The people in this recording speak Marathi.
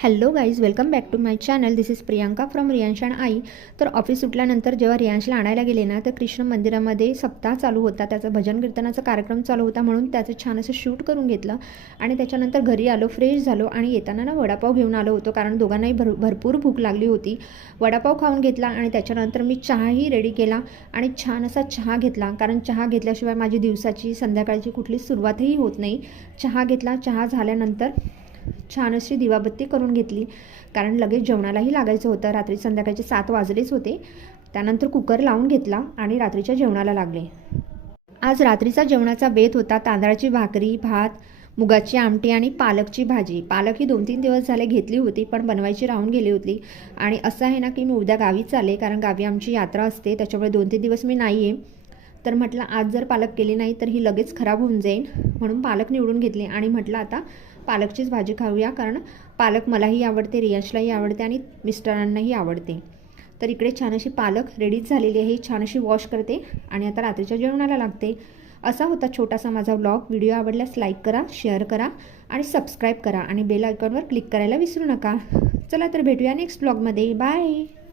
Hello guys, welcome back to my channel. This is Priyanka from Riyansh आणि आई. तर ऑफिस सुटल्यानंतर जेव्हा रियांशला आणायला गेले ना, तर कृष्ण मंदिरामध्ये सप्ताह चालू होता, त्याचा भजन कीर्तनाचा कार्यक्रम चालू होता, म्हणून त्याचं छान असं शूट करून घेतलं. आणि त्याच्यानंतर घरी आलो, फ्रेश झालो आणि येताना ना वडापाव घेऊन आलो होतो, कारण दोघांनाही भरपूर भूक लागली होती. वडापाव खाऊन घेतला आणि त्याच्यानंतर मी चहाही रेडी केला आणि छान असा चहा घेतला, कारण चहा घेतल्याशिवाय माझी दिवसाची संध्याकाळची कुठलीच सुरुवातही होत नाही. चहा घेतला. चहा झाल्यानंतर छान अशी दिवाबत्ती करून घेतली, कारण लगेच जेवणालाही लागायचं होतं. रात्री संध्याकाळचे 7 वाजलेच होते. त्यानंतर कुकर लावून घेतला आणि रात्रीच्या जेवणाला लागले. आज रात्रीचा जेवणाचा बेत होता तांदळाची भाकरी, भात, मुगाची आमटी आणि पालकची भाजी. पालक ही 2-3 दिवस झाले घेतली होती, पण बनवायची राहून गेली होती. आणि असं आहे ना की मी उद्या गावी चालले, कारण गावी आमची यात्रा असते, त्याच्यामुळे 2-3 दिवस मी नाही आहे. तर म्हटलं आज जर पालक केली नाही तर ही लगेच खराब होऊन जाईल, म्हणून पालक निवडून घेतली आणि म्हटलं आता पालकचीच भाजी खाऊया, कारण पालक मलाही आवडते, रियांशलाही आवडते आणि मिस्टरांनाही आवडते. तर इकडे छान अशी पालक रेडीच झालेली आहे. छान अशी वॉश करते आणि आता रात्रीच्या जेवणाला लागते. असा होता छोटासा माझा व्लॉग. व्हिडिओ आवडल्यास लाईक करा, शेअर करा आणि सबस्क्राईब करा आणि बेल आयकॉनवर क्लिक करायला विसरू नका. चला तर भेटूया नेक्स्ट व्लॉगमध्ये. बाय.